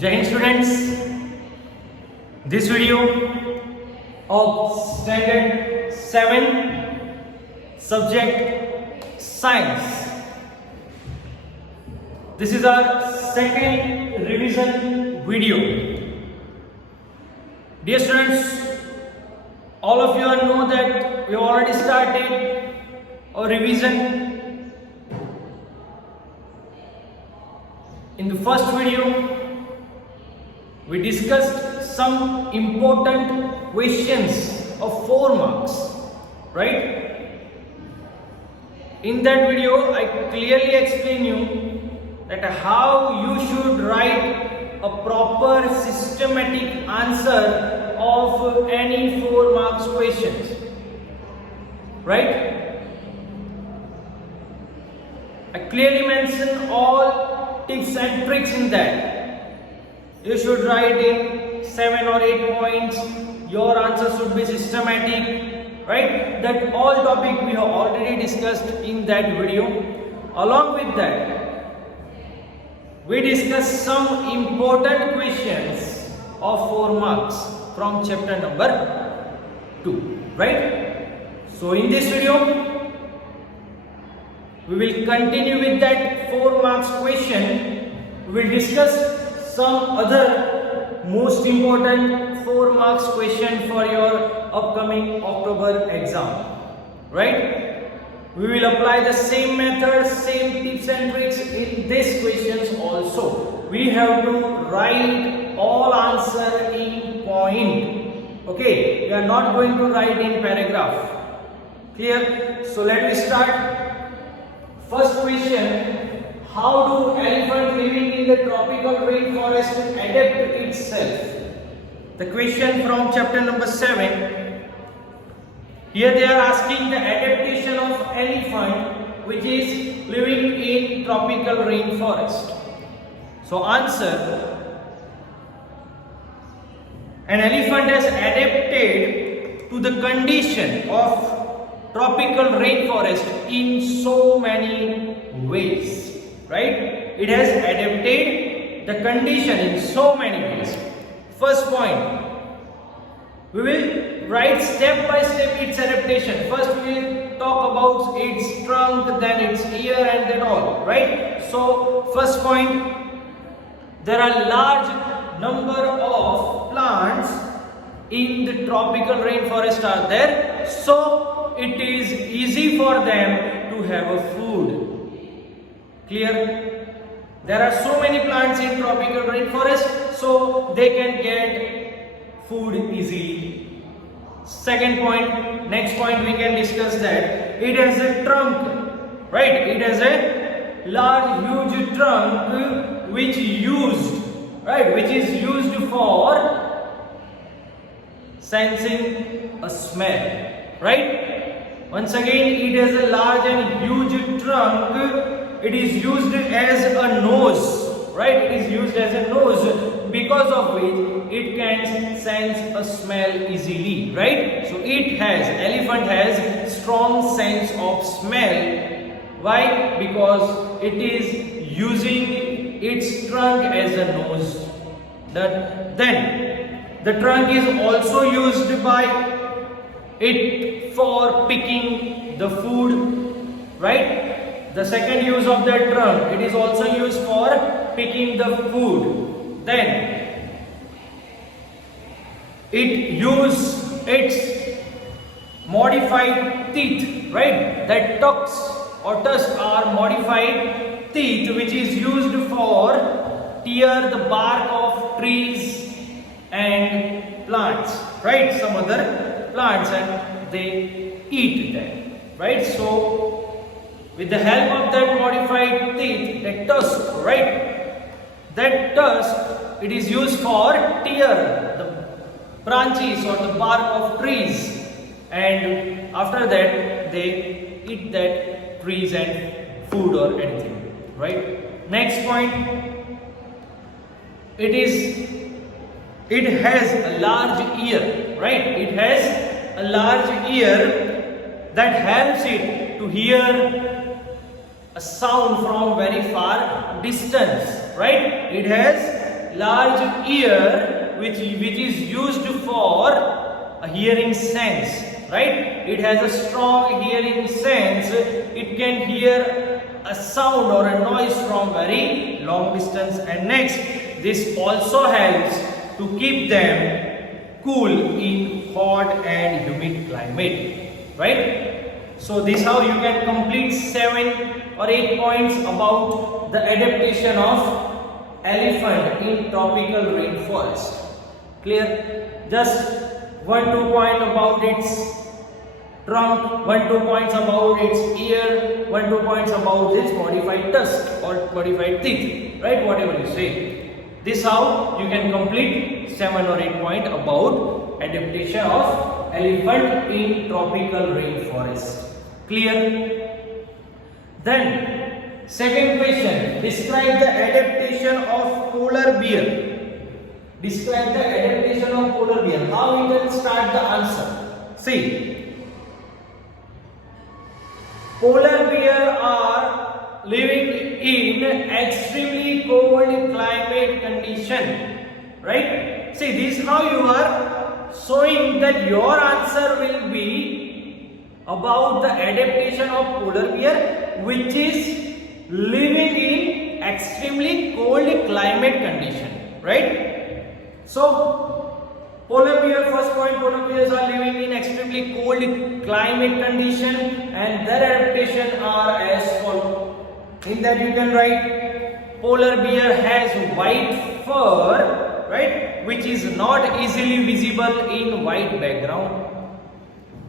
Jai Hind students, this video of standard 7 subject science. This is our second revision video. Dear students, all of you know that we have already started our revision. In the first video, we discussed some important questions of 4 marks, right? In that video, I clearly explain you that how you should write a proper systematic answer of any 4 marks questions, right? I clearly mention all tips and tricks in that. You should write in 7 or 8 points. Your answer should be systematic, right? That all topic we have already discussed in that video. Along with that, we discussed some important questions of 4 marks from chapter number 2, right? So in this video, we will continue with that 4 marks question. We will discuss some other most important 4 marks question for your upcoming October exam, right? We will apply the same methods, same tips and tricks in these questions also. We have to write all answer in point. Okay, we are not going to write in paragraph. Clear? So let me start. First question. How do elephant living in the tropical rainforest adapt itself? The question from chapter number 7. Here they are asking the adaptation of elephant which is living in tropical rainforest. So answer. An elephant has adapted to the condition of tropical rainforest in so many ways. Right? It has adapted the condition in so many ways. First point, we will write step by step its adaptation. First we will talk about its trunk, then its ear and then all. Right? So first point, there are large number of plants in the tropical rainforest are there. So it is easy for them to have a food. Clear? There are so many plants in tropical rainforest, so they can get food easily. Second point, next point we can discuss that it has a trunk, right? It has a large, huge trunk which is used for sensing a smell, right? Once again, it has a large and huge trunk. It is used as a nose, right? It is used as a nose because of which it can sense a smell easily, right? So elephant has strong sense of smell. Why? Because it is using its trunk as a nose. Then the trunk is also used by it for picking the food, right? The second use of that trunk, it is also used for picking the food. Then it uses its modified teeth, right? That tusks are modified teeth which is used for tear the bark of trees and plants, right? Some other plants, and they eat them, right? So with the help of that modified teeth, that tusk, right? That tusk, it is used for tear the branches or the bark of trees, and after that they eat that trees and food or anything, right? Next point, it has a large ear, right? It has a large ear that helps it to hear a sound from very far distance, right? It has large ear which is used for a hearing sense, right? It has a strong hearing sense. It can hear a sound or a noise from very long distance. And next, this also helps to keep them cool in hot and humid climate, right? So this how you can complete 7 or 8 points about the adaptation of elephant in tropical rainforest. Clear? Just 1-2 point about its trunk, 1-2 points about its ear, 1-2 points about its modified tusk or modified teeth, right? Whatever you say. This how you can complete 7 or 8 points about adaptation of elephant in tropical rainforest. Clear? Then second question, describe the adaptation of polar bear. Describe the adaptation of polar bear. How we can start the answer? See, polar bear are living in extremely cold climate condition, right? See, this is how you are showing that your answer will be about the adaptation of polar bear which is living in extremely cold climate condition, right? So polar bear, first point, polar bears are living in extremely cold climate condition and their adaptation are as follows. In that you can write polar bear has white fur, right, which is not easily visible in white background.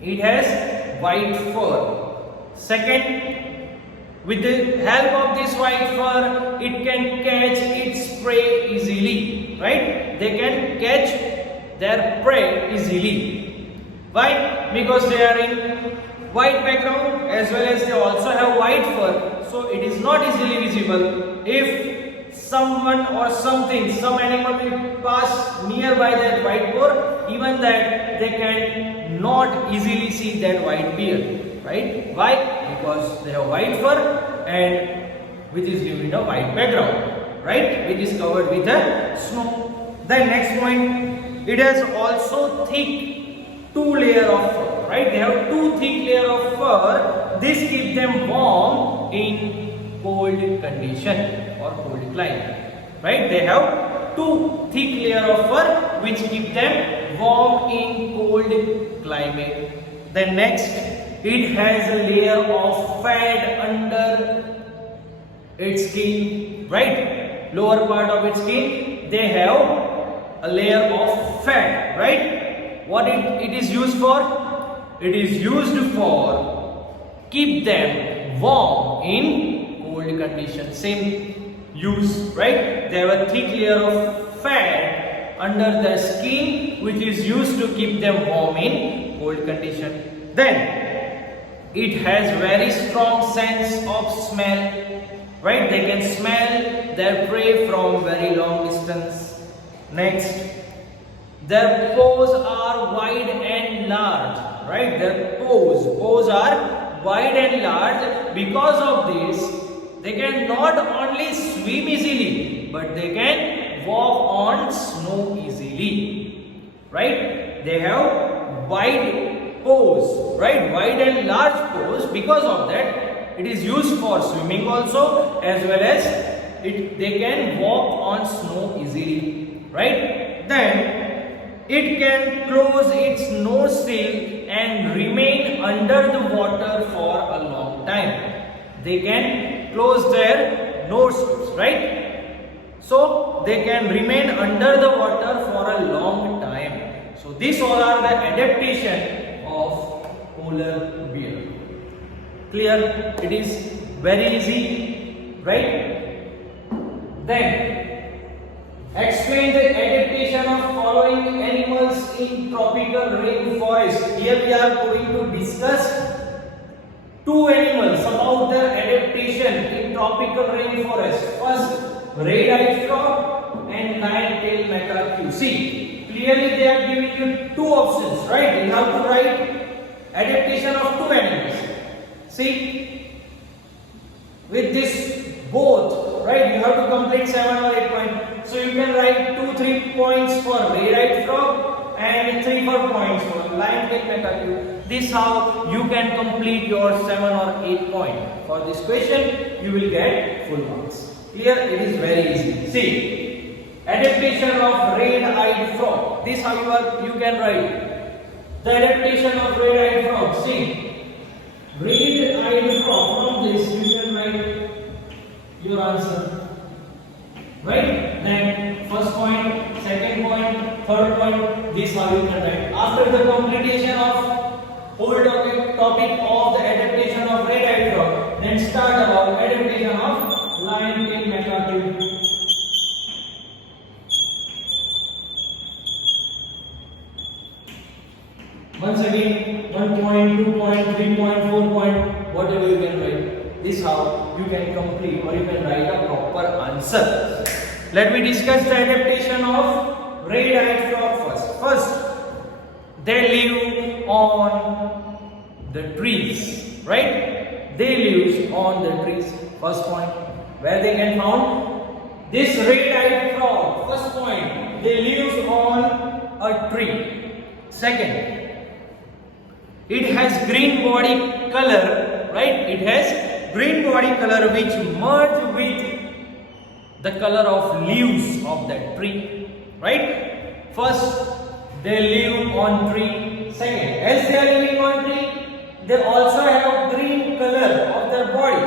It has white fur. Second, with the help of this white fur, it can catch its prey easily, right? They can catch their prey easily. Why? Because they are in white background as well as they also have white fur, so it is not easily visible. If someone or something, some animal will pass nearby that white fur, even that they can not easily see that white beard, right? Why? Because they have white fur and which is living in a white background, right? Which is covered with a snow. Then next point, it has also thick 2 layer of fur, right? They have 2 thick layer of fur. This keeps them warm in cold condition or cold climate, right? They have 2 thick layer of fur which keep them warm in cold climate. Then next, it has a layer of fat under its skin, right? Lower part of its skin, they have a layer of fat, right? What it is used for? It is used for keep them warm in cold conditions. Same use, right? They have a thick layer of fat under the skin which is used to keep them warm in cold condition. Then it has very strong sense of smell, right? They can smell their prey from very long distance. Next, their paws are wide and large, right? Their paws are wide and large. Because of this, they can not only swim easily, but they can walk on snow easily, right? They have wide paws, right? Wide and large paws. Because of that, it is used for swimming also, as well as they can walk on snow easily, right? Then it can close its nostril and remain under the water for a long time. They can close their nostrils, right? So they can remain under the water for a long time. So these all are the adaptation of polar bear. Clear? It is very easy, right? Then explain the adaptation of following animals in tropical rainforest. Here we are going to discuss 2 animals about their adaptation in tropical rainforest. First, red-eyed frog and lion-tailed macaque. See, clearly they are giving you 2 options, right? You have to write adaptation of 2 animals. See, with this both, right? You have to complete 7 or 8 points. So you can write 2-3 points for red-eyed frog and 3-4 points for lion-tailed macaque. This how you can complete your 7 or 8 points. For this question, you will get full marks. Clear? It is very easy. See, adaptation of red-eyed frog. This how you can write. The adaptation of red-eyed frog. See, red-eyed frog. From this, you can write your answer. Right? Then first point, second point, third point, this how you can write. After the completion of whole topic of the adaptation of red-eyed frog, then start about adaptation of lion-tailed macaque. Once again, 1 point, 2 point, 3 point, 4 point, whatever you can write. This how you can complete or you can write a proper answer. Let me discuss the adaptation of red-eyed frog first. First, they live on the trees, right? They live on the trees. First point, where they can found this red-eyed frog. First point, they live on a tree. Second, it has green body color, right? It has green body color which merge with the color of leaves of that tree, right? First, they live on tree. Second, as they are living on tree, they also have green color of their body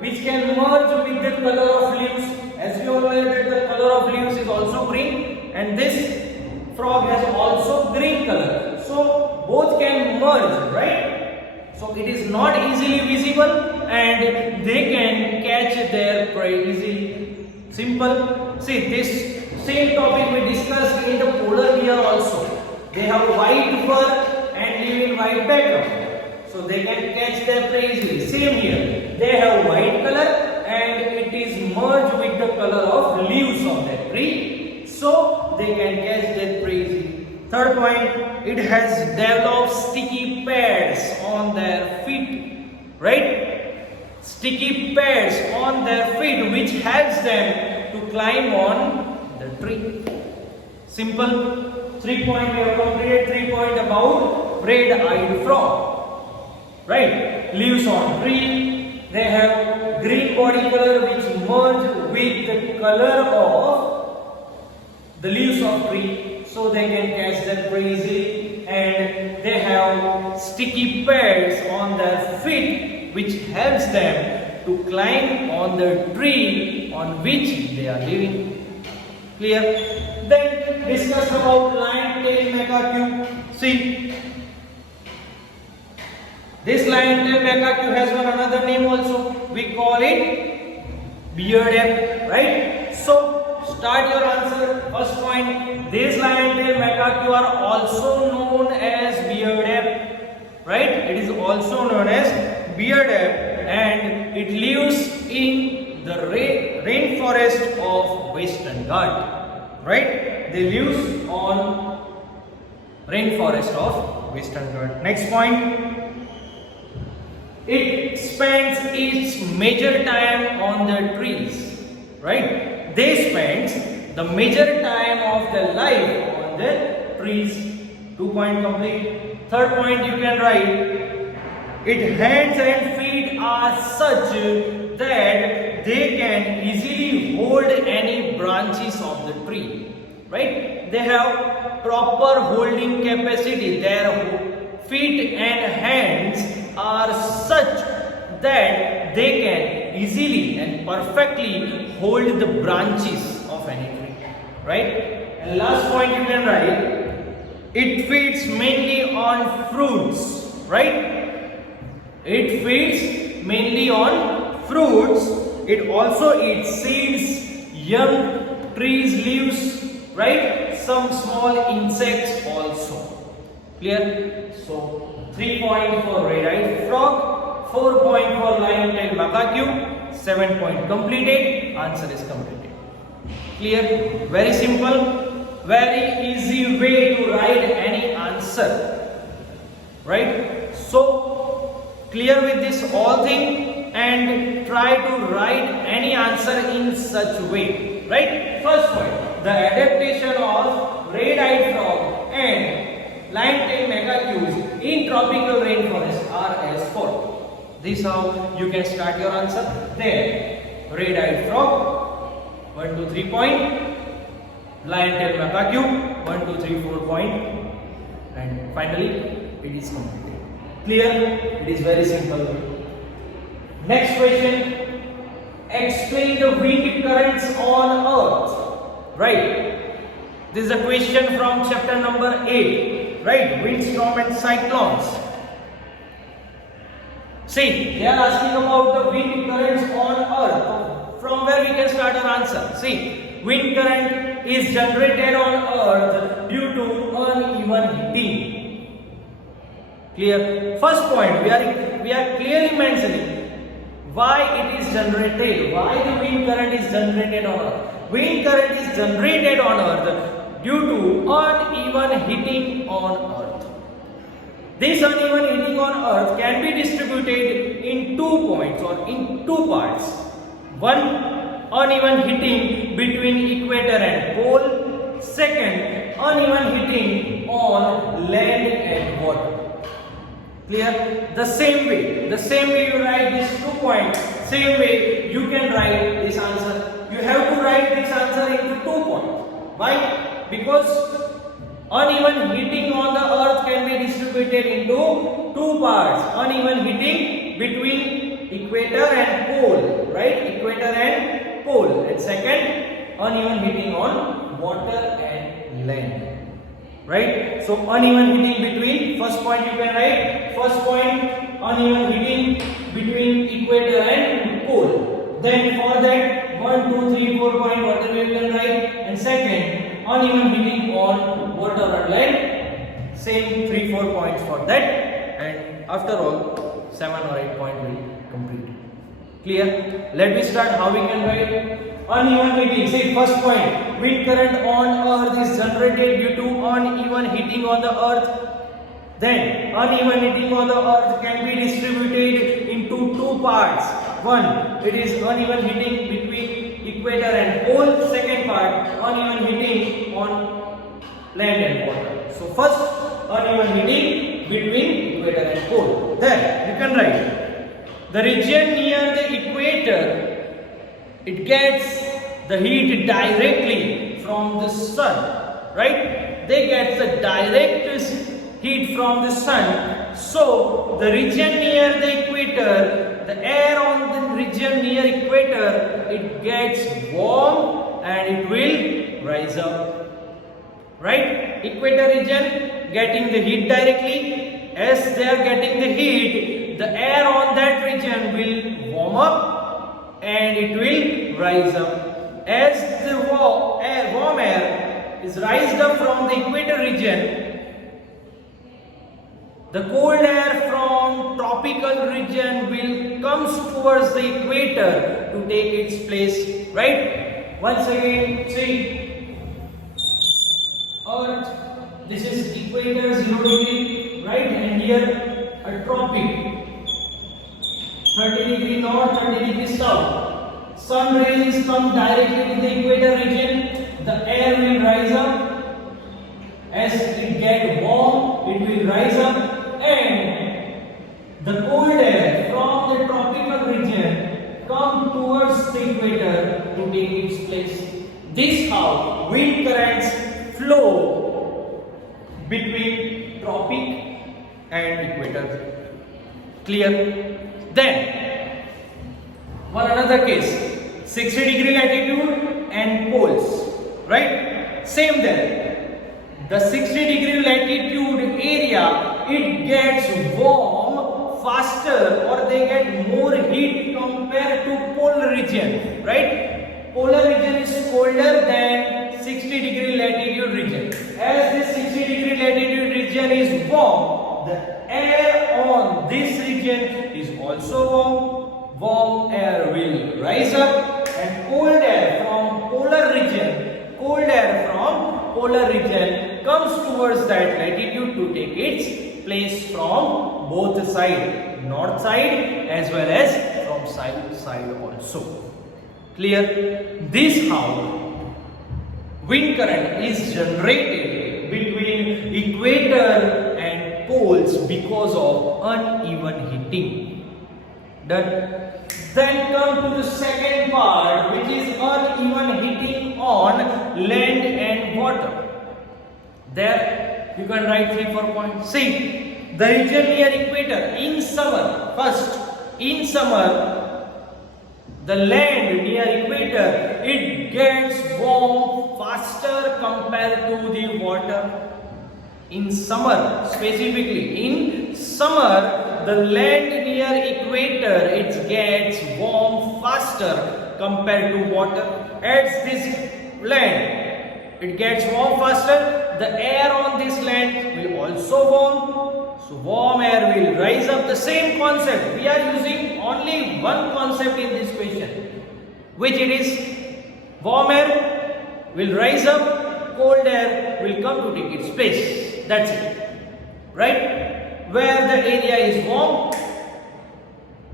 which can merge with the color of leaves. As we all know that the color of leaves is also green, and this frog has also green color. So both can merge, right? So it is not easily visible and they can catch their prey easily. Simple. See, this same topic we discussed in the polar bear also. They have white fur and live in white background, so they can catch their prey easily. Same here. They have white color and it is merged with the color of leaves of that tree, so they can catch their prey easily. Third point, it has developed sticky pads on their feet, right? Sticky pads on their feet which helps them to climb on the tree. Simple. 3 point, we have completed 3 point about red-eyed frog, right? Lives on tree. They have green body color which merge with the color of the leaves of tree, so they can catch their prey easily. And they have sticky pads on their feet which helps them to climb on the tree on which they are living. Clear? Then discuss about lion-tailed macaque. See, this lion-tailed macaque has one another name also. We call it beard ape, right? So start your answer. First point, these lion-tailed macaque are also known as beard ape, right? It is also known as beard ape, and it lives in the rainforest of Western Ghats, right? They live on rainforest of Western Ghats. Next point, it spends its major time on the trees, right? They spend the major time of their life on the trees. 2 point complete. Third point you can write, its hands and feet are such that they can easily hold any branches of the tree, right? They have proper holding capacity. Their feet and hands are such that they can easily and perfectly hold the branches of any tree, right? And last point you can write, it feeds mainly on fruits, right? It feeds mainly on fruits. It also eats seeds, young trees, leaves, right? Some small insects also. Clear? So 3 point for red-eyed frog, 4 point for lion-tailed macaque, 7 point completed. Answer is completed. Clear? Very simple, very easy way to write any answer, right? So clear with this all thing and try to write any answer in such way. right? First point, the adaptation of red-eyed frog and lion-tailed macaques in tropical rainforest are as follows. This is how you can start your answer. There, red-eyed frog, 1, 2, 3 point. Lion-tailed macaque, 1, 2, 3, 4 point. And finally, it is completed. Clear? It is very simple. Next question. Explain the wind currents on Earth. Right. This is a question from chapter number 8. Right. Windstorm and cyclones. See, they are asking about the wind currents on Earth. From where we can start our answer. See, wind current is generated on Earth due to uneven heating. Clear? First point, we are clearly mentioning why it is generated, why the wind current is generated on Earth. Wind current is generated on Earth due to uneven heating on Earth. This uneven heating on Earth can be distributed in 2 points or in 2 parts. One, uneven heating between equator and pole. Second, uneven heating on land and water. Clear? The same way you write these 2 points, same way you can write this answer. You have to write this answer into 2 points. Why? Because uneven heating on the Earth can be distributed into 2 parts. Uneven heating between equator and pole, right? Equator and pole. And second, uneven heating on water and land. Right? So uneven heating between, first point you can write, first point, uneven heating between equator and pole. Then for that, 1, 2, 3, 4 point, whatever you can write. And second, uneven heating on water and land. Same 3, 4 points for that. And after all, 7 or 8 points will complete. Clear? Let me start how we can write. Uneven heating. See, first point, wind current on Earth is generated due to uneven heating on the Earth. Then, uneven heating on the Earth can be distributed into 2 parts. One, it is uneven heating between equator and pole. Second part, uneven heating on land and water. So, first, uneven heating between equator and pole. Then, you can write, the region near the equator, it gets the heat directly from the sun, right? They get the direct heat from the sun. So, the region near the equator, the air on the region near equator, it gets warm and it will rise up. Right? Equator region getting the heat directly. As they are getting the heat, the air on that region will warm up and it will rise up. As the warm air is raised up from the equator region, the cold air from tropical region will comes towards the equator to take its place. Right? Once again, see, Earth, this is equator 0 degree, right? And here a tropic. 30 degree north, 30 degree south. Sun rays come directly to the equator region. The air will rise up. As it gets warm, it will rise up, and the cold air from the tropical region come towards the equator to take its place. This how wind currents flow between tropic and equator. Clear? Then, one another case, 60 degree latitude and poles, right? Same there. The 60 degree latitude area, it gets warm faster, or they get more heat compared to polar region, right? Polar region is colder than 60 degree latitude region. As this 60 degree latitude region is warm, the air on this region is also warm. Warm air will rise up, and cold air from polar region comes towards that latitude to take its place from both sides, north side as well as from south side also. Clear? This how wind current is generated between equator and poles because of uneven heating. Done. Then come to the second part, which is uneven heating on land and water. There you can write 3-4 points. See, the region near equator in summer, first, in summer, the land near equator, it gets warm faster compared to the water. In summer, specifically, in summer, the land near equator, it gets warm faster compared to water. As this land, it gets warm faster, the air on this land will also warm. So warm air will rise up. The same concept. We are using only one concept in this question, which it is warm air will rise up, cold air will come to take its place. That's it. Right? Where the area is warm,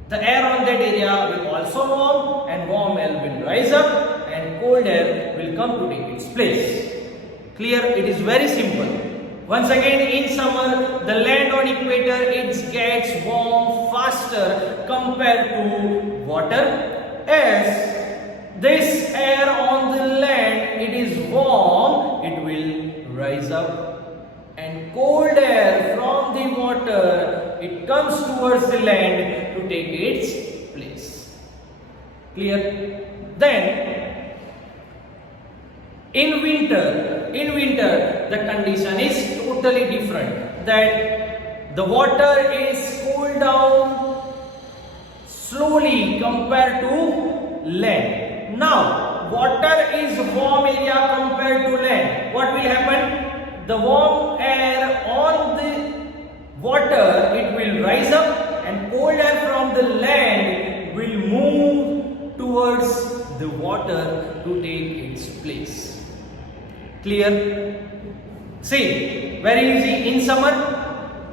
the air on that area will also warm, and warm air will rise up and cold air will come to take its place. Clear? It is very simple. Once again, in summer, the land on equator, it gets warm faster compared to water. As this air on the land, it is warm, it will rise up. And cold air from the water, it comes towards the land to take its place. Clear? Then, in winter, the condition is totally different. That the water is cooled down slowly compared to land. Now, water is warm area compared to land. What will happen? The warm air on the water, it will rise up, and cold air from the land will move towards the water to take its place. Clear? See, very easy. In summer,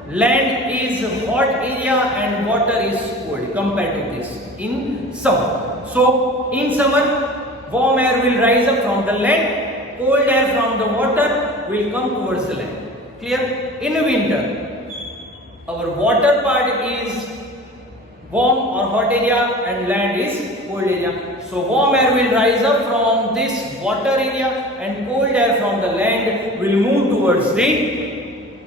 land is hot area and water is cold compared to this. In summer. So, in summer, warm air will rise up from the land, cold air from the water will come towards the land. Clear? In winter, our water part is warm or hot area and land is cold area. So warm air will rise up from this water area and cold air from the land will move towards the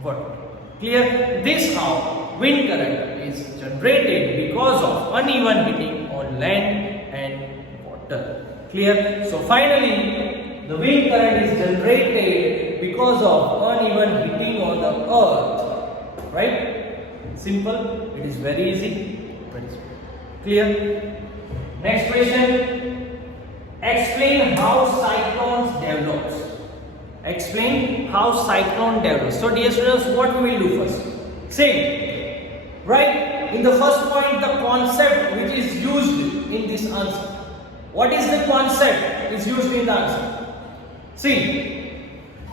water. Clear? This how wind current is generated because of uneven heating on land and water. Clear? So finally, the wind current is generated because of uneven heating on the earth. Right? Simple. It is very easy. Clear? Next question. Explain how cyclones develops. Explain how cyclone develops. So dear students, what we will do first? See, right? In the first point, the concept which is used in this answer. What is the concept is used in the answer? See,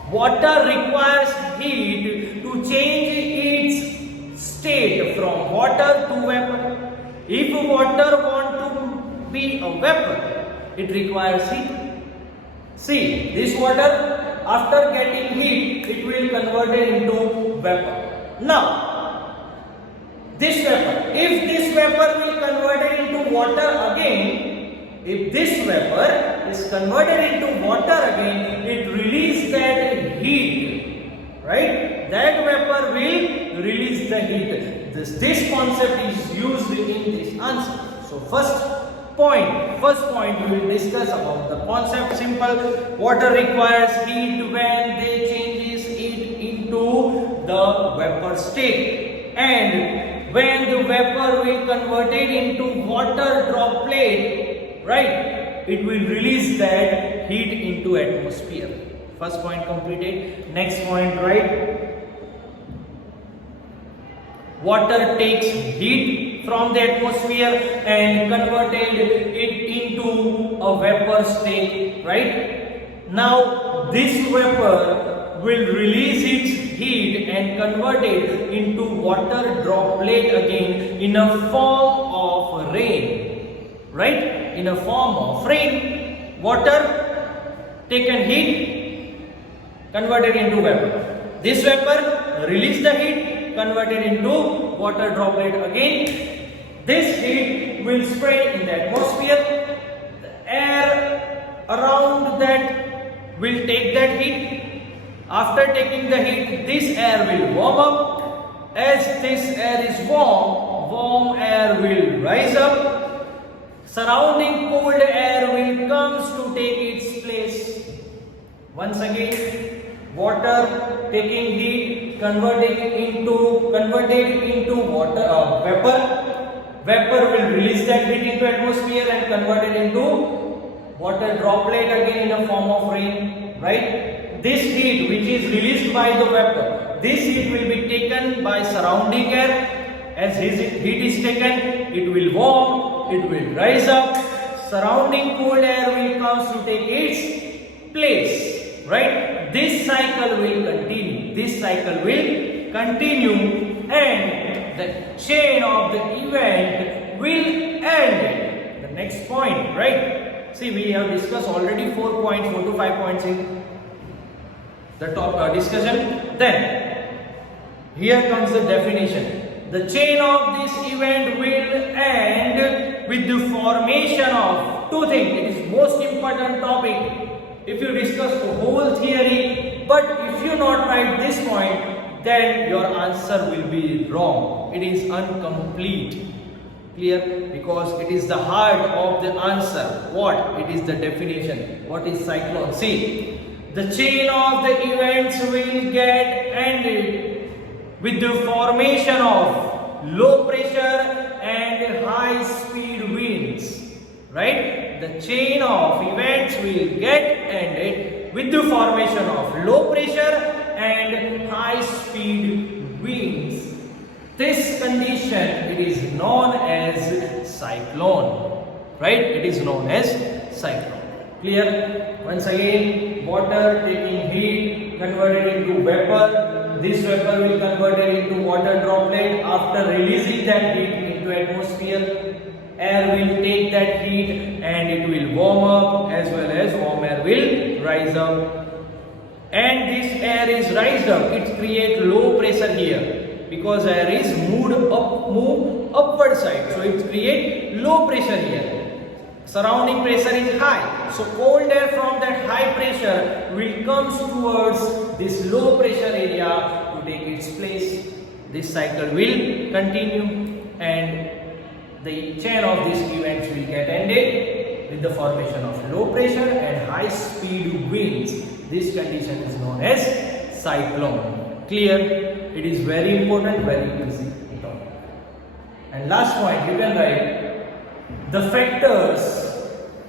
water requires heat to change its state from water to vapor. If water wants to be a vapor, it requires heat. See, this water, after getting heat, it will convert it into vapor. Now, this vapor, if this vapor will convert it into water again, if this vapor is converted into water again, it releases that heat, right? That vapor will release the heat. This concept is used in this answer. So first point we will discuss about the concept. Simple. Water requires heat when they changes it into the vapor state, and when the vapor will convert it into water droplet, right, it will release that heat into atmosphere. First point completed. Next point, right? Water takes heat from the atmosphere and converted it into a vapor state, right? Now this vapor will release its heat and convert it into water droplet again in a form of rain, right? In a form of rain. Water taken heat, converted into vapor. This vapor release the heat, converted into water droplet again. This heat will spread in the atmosphere. The air around that will take that heat. After taking the heat, this air will warm up. As this air is warm, warm air will rise up. Surrounding cold air will comes to take its place. Once again, water taking heat, converted into water vapor. Vapor will release that heat into atmosphere and convert it into water droplet again in a form of rain. Right? This heat which is released by the vapor, this heat will be taken by surrounding air. As heat is taken, it will warm, it will rise up. Surrounding cold air will come to take its place. Right? This cycle will continue. This cycle will continue, and the chain of the event will end. The next point, right? See, we have discussed already 4 points, 4 to 5 points in the top discussion. Then, here comes the definition. The chain of this event will end with the formation of two things. It is most important topic. If you discuss the whole theory, but if you not write this point, then your answer will be wrong. It is incomplete. Clear? Because it is the heart of the answer. What? It is the definition. What is cyclone? See, the chain of the events will get ended with the formation of low pressure and high speed winds. Right? The chain of events will get ended with the formation of low pressure and high speed winds. This condition, it is known as cyclone. Right? It is known as cyclone. Clear? Once again, water taking heat, converted into vapor. This vapor will convert it into water droplet. After releasing that heat into atmosphere, air will take that heat and it will warm up, as well as warm air will rise up. And this air is raised up, it creates low pressure here, because air is moved upward side, so it creates low pressure here. Surrounding pressure is high, so cold air from that high pressure will come towards this low pressure area to take its place. This cycle will continue, and the chain of these events will get ended with the formation of low pressure and high speed winds. This condition is known as cyclone. Clear? It is very important, very easy topic. And last point, you can write the factors.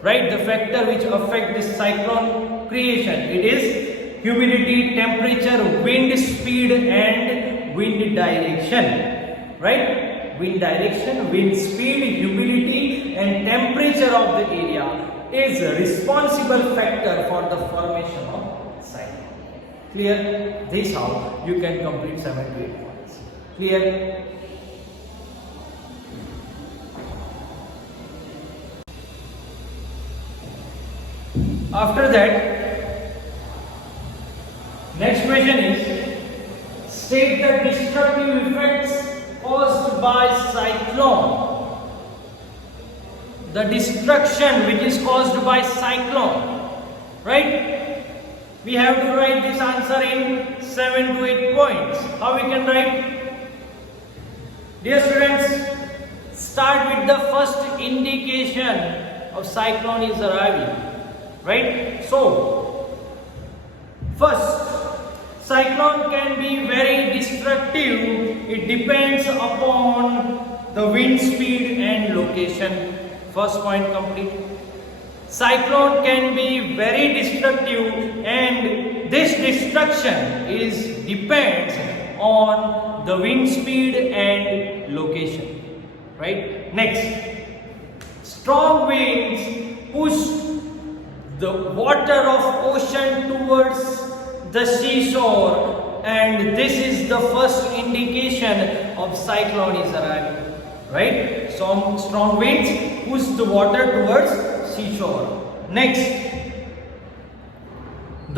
Right? The factor which affect this cyclone creation. It is humidity, temperature, wind speed and wind direction. Right? Wind direction, wind speed, humidity and temperature of the area is a responsible factor for the formation of cyclone. Clear? This how you can complete 7 to 8 points. Clear? After that, next question is state the destructive effects caused by cyclone. The destruction which is caused by cyclone. Right? We have to write this answer in 7 to 8 points. How we can write? Dear students, start with the first indication of cyclone is arriving. Right? So, first, cyclone can be very destructive. It depends upon the wind speed and location. First point complete. Cyclone can be very destructive, and this destruction depends on the wind speed and location. Right? Next, strong winds push the water of ocean towards the seashore, and this is the first indication of cyclone is arriving. Right? So strong winds push the water towards seashore. Next,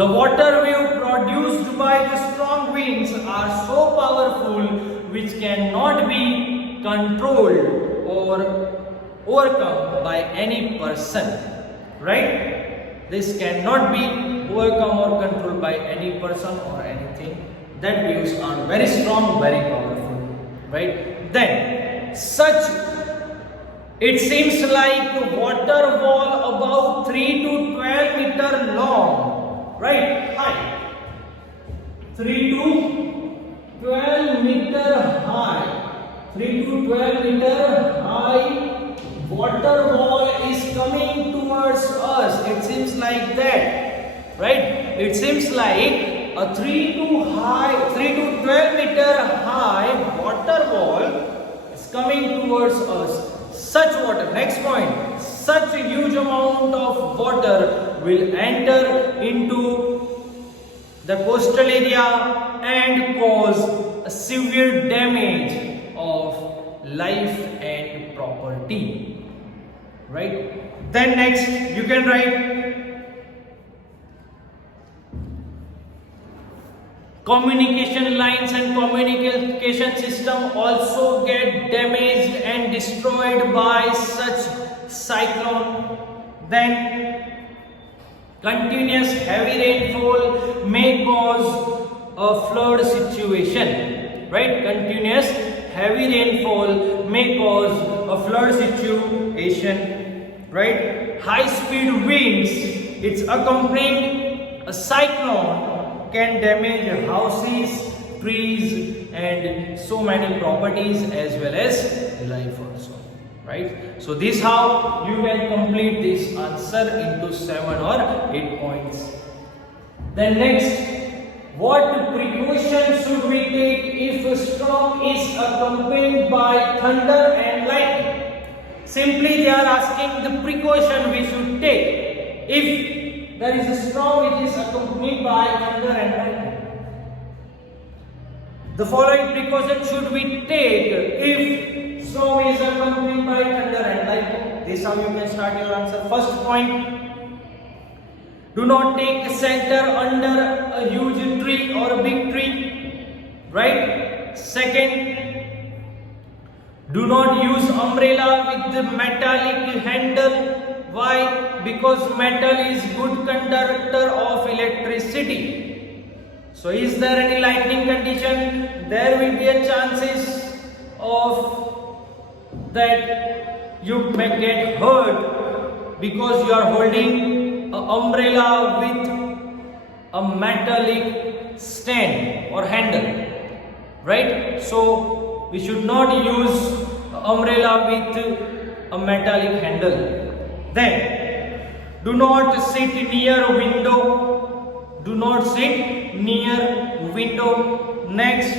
The water wave produced by the strong winds are so powerful which cannot be controlled or overcome by any person. Right? This cannot be overcome or controlled by any person or anything. That waves are very strong, very powerful. Right? Then, it seems like a water wall about 3 to 12 meter long, right? High. 3 to 12 meter high. 3 to 12 meter high water wall is coming towards us. It seems like that, right? It seems like a 3 to 12 meter high water wall is coming towards us. Such water, next point, such a huge amount of water will enter into the coastal area and cause a severe damage of life and property. Right? Then next, you can write communication lines and communication system also get damaged and destroyed by such cyclone. Then continuous heavy rainfall may cause a flood situation. Right? Continuous heavy rainfall may cause a flood situation. Right? High speed winds, it's accompanying a cyclone, can damage houses, trees and so many properties as well as life also. Right? So this how you can complete this answer into 7 or 8 points. Then next, what precaution should we take if a storm is accompanied by thunder and lightning? Simply they are asking the precaution we should take if there is a storm which is accompanied by thunder and lightning. The following precaution should we take if storm is accompanied by thunder and lightning? This is how you can start your answer. First point, do not take shelter under a huge tree or a big tree. Right? Second, do not use umbrella with the metallic handle. Why? Because metal is good conductor of electricity. So is there any lightning condition? There will be a chances of that you may get hurt because you are holding an umbrella with a metallic stand or handle. Right? So we should not use an umbrella with a metallic handle. Then, do not sit near a window. Do not sit near window. Next,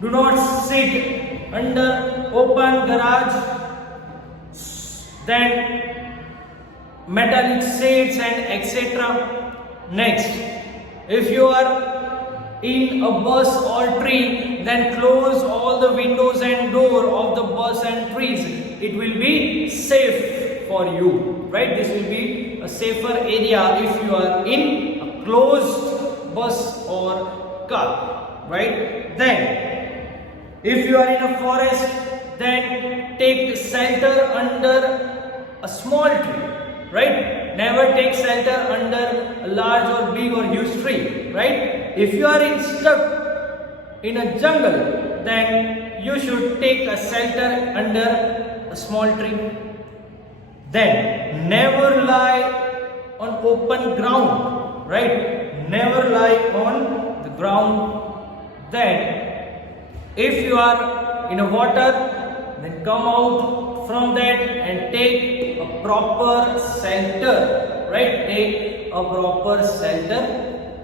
do not sit under open garage. Then, metallic shades and etc. Next, if you are in a bus or train, then close all the windows and door of the bus and trees. It will be safe for you, right? This will be a safer area if you are in a closed bus or car, right? Then, if you are in a forest, then take shelter under a small tree, right? Never take shelter under a large or big or huge tree, right? If you are stuck in a jungle, then you should take a shelter under a small tree. Then, never lie on open ground, right? Never lie on the ground. Then, if you are in a water, then come out from that and take a proper shelter, right? Take a proper shelter.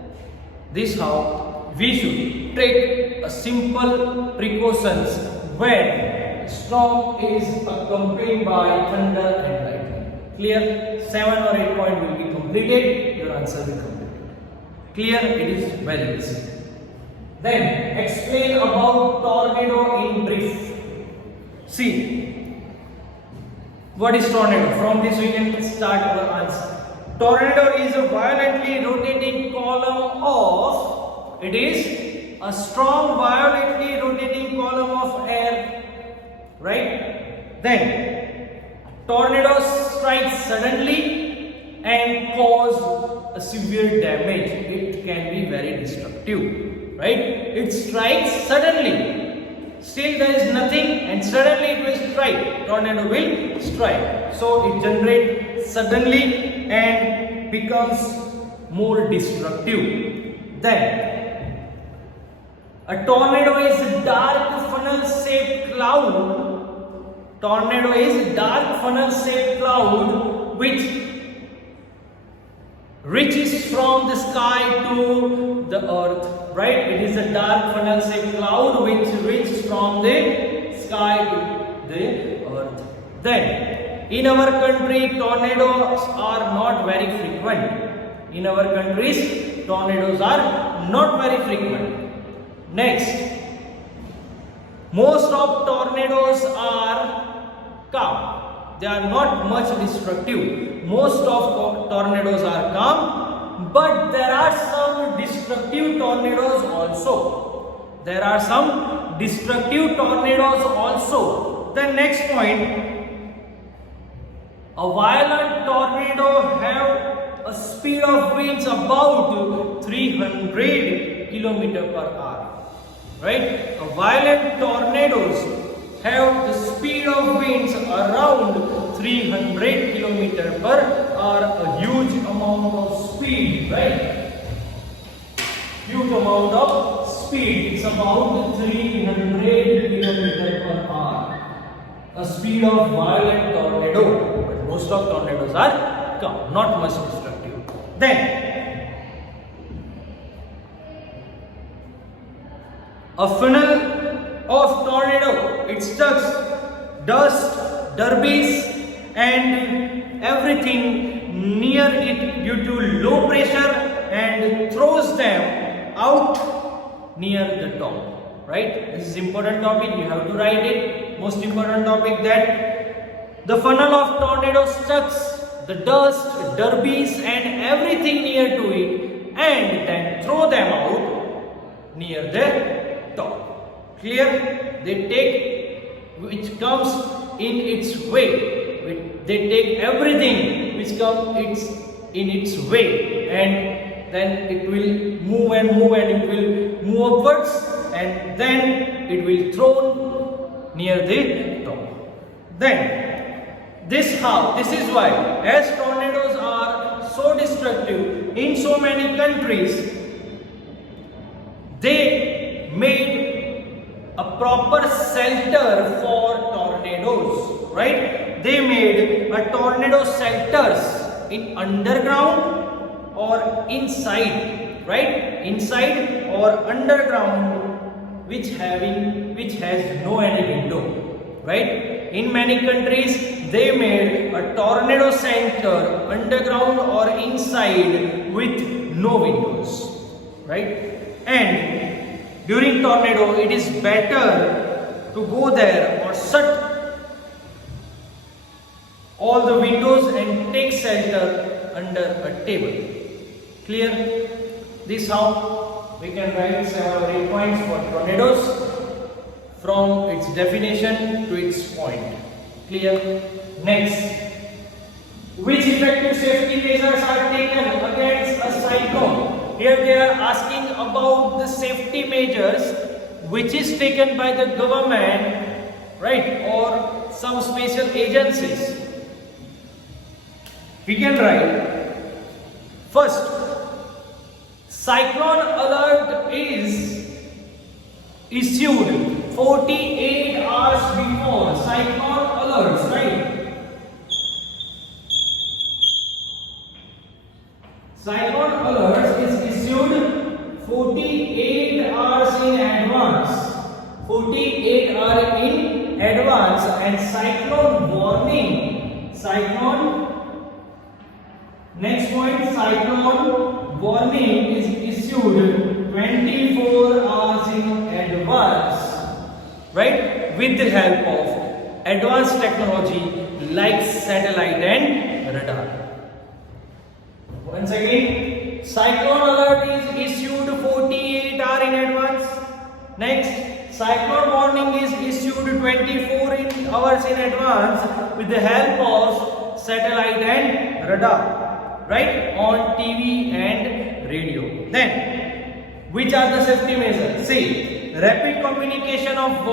This how we should take a simple precautions when storm is accompanied by thunder and lightning. Clear? 7 or 8 points will be completed. Your answer will be completed. Clear? It is very easy. Then explain about tornado in brief. See, what is tornado? From this we can start our answer. tornado is a violently rotating column of, it is a strong violently rotating column of air, right? Then tornado strikes suddenly and cause a severe damage. It can be very destructive, right? It strikes suddenly, still there is nothing, and suddenly it will strike. Tornado will strike, so it generates suddenly and becomes more destructive. Then a tornado is a dark funnel shaped cloud. Tornado is a dark funnel shaped cloud which reaches from the sky to the earth, right? It is a dark funnel shaped cloud which reaches from the sky to the earth. Then in our country, tornadoes are not very frequent. In our countries, tornadoes are not very frequent. Next, most of tornadoes are calm. They are not much destructive. Most of tornadoes are calm, but there are some destructive tornadoes also. There are some destructive tornadoes also. The next point, a violent tornado have a speed of winds about 300 km per hour, right? A violent tornadoes have the speed of winds around 300 km per hour, a huge amount of speed, right? Huge amount of speed, it's about 300 km per hour. A speed of violent tornado, but most of tornadoes are calm, not much destructive. Then a funnel of tornado, it sucks dust, debris and everything near it due to low pressure and throws them out near the top. Right? This is important topic, you have to write it. Most important topic, that the funnel of tornado sucks the dust, debris and everything near to it and then throw them out near the top. Clear? They take which comes in its way. They take everything which comes in its way, and then it will move and move and it will move upwards, and then it will thrown near the top. Then this is why, as tornadoes are so destructive in so many countries, they made a proper shelter for tornadoes, right? They made a tornado shelters in underground or inside, right? Inside or underground, which has no any window, right? In many countries, they made a tornado center underground or inside with no windows, right? And during tornado, it is better to go there or shut all the windows and take shelter under a table. Clear? This how we can write 7 or 8 points for tornadoes from its definition to its point. Clear? Next, which effective safety measures are taken against a cyclone? Here they are asking about the safety measures which is taken by the government, right, or some special agencies. We can write, first, cyclone alert is issued 48 hours before. Cyclone alerts, right? Cyclone alerts is issued 48 hours in advance. 48 hours in advance, and cyclone warning. Next point, cyclone warning is issued 24 hours in advance, right? With the help of advanced technology like satellite and radar. Once again, cyclone alert is issued 48 hours in advance. Next, cyclone warning is issued 24 hours in advance with the help of satellite and radar, right, on TV and radio. Then, which are the safety measures? See, rapid communication of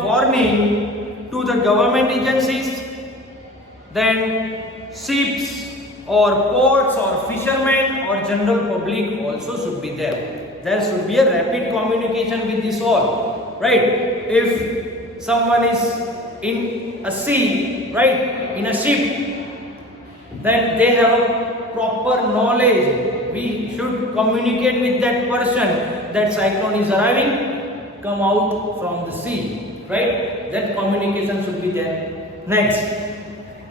warning to the government agencies, then ships or ports or fishermen or general public also should be there. There should be a rapid communication with this all, right? If someone is in a sea, right, in a ship, then they have a proper knowledge. We should communicate with that person that cyclone is arriving, come out from the sea, right? That communication should be there. Next,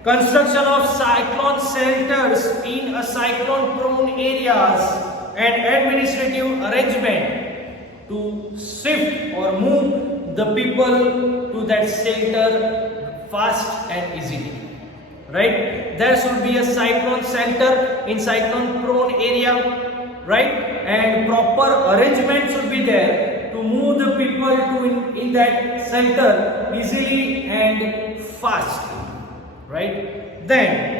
construction of cyclone shelters in a cyclone prone areas and administrative arrangement to shift or move the people to that shelter fast and easily, right? There should be a cyclone shelter in cyclone prone area, right? And proper arrangement should be there to move the people to in that shelter easily and fast, right? Then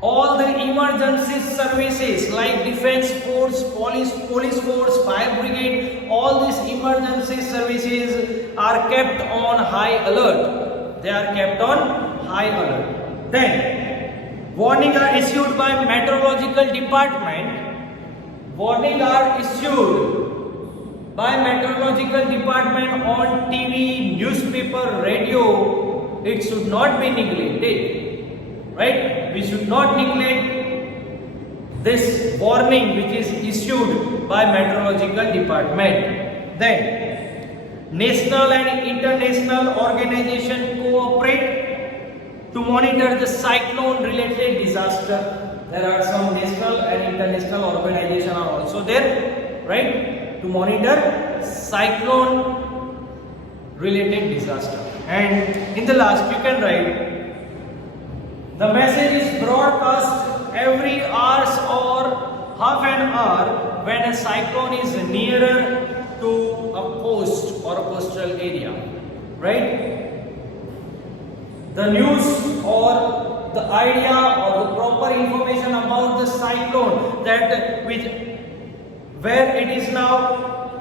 all the emergency services like defense force, police force, fire brigade, all these emergency services are kept on high alert. They are kept on high alert. Then warning are issued by meteorological department. Warning are issued by meteorological department on TV, newspaper, radio. It should not be neglected, right? We should not neglect this warning which is issued by meteorological department. Then national and international organization cooperate to monitor the cyclone related disaster. There are some national and international organizations are also there, right, to monitor cyclone related disaster. And in the last you can write, the message is broadcast every hour or half an hour when a cyclone is nearer to a coast or a coastal area, right? The news or the idea or the proper information about the cyclone, that where it is now,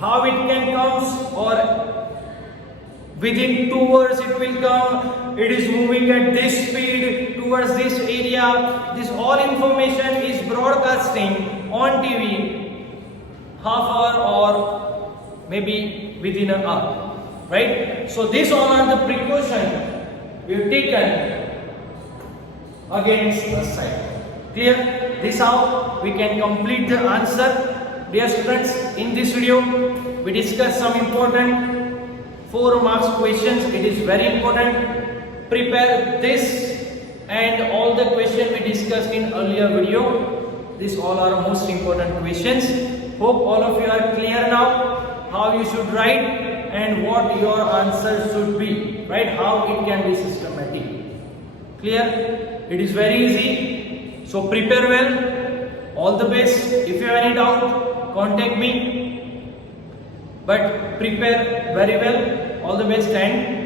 how it can come, or within 2 hours it will come, it is moving at this speed towards this area. This all information is broadcasting on TV half hour or maybe within an hour, right? So these all are the precautions we've taken against the cyclone. Clear? This how we can complete the answer. Dear students, in this video we discussed some important 4 marks questions. It is very important. Prepare this and all the questions we discussed in earlier video. These all are most important questions. Hope all of you are clear now how you should write and what your answer should be, right? How it can be systematic. Clear? It is very easy. So prepare well. All the best. If you have any doubt, contact me. But prepare very well. All the best and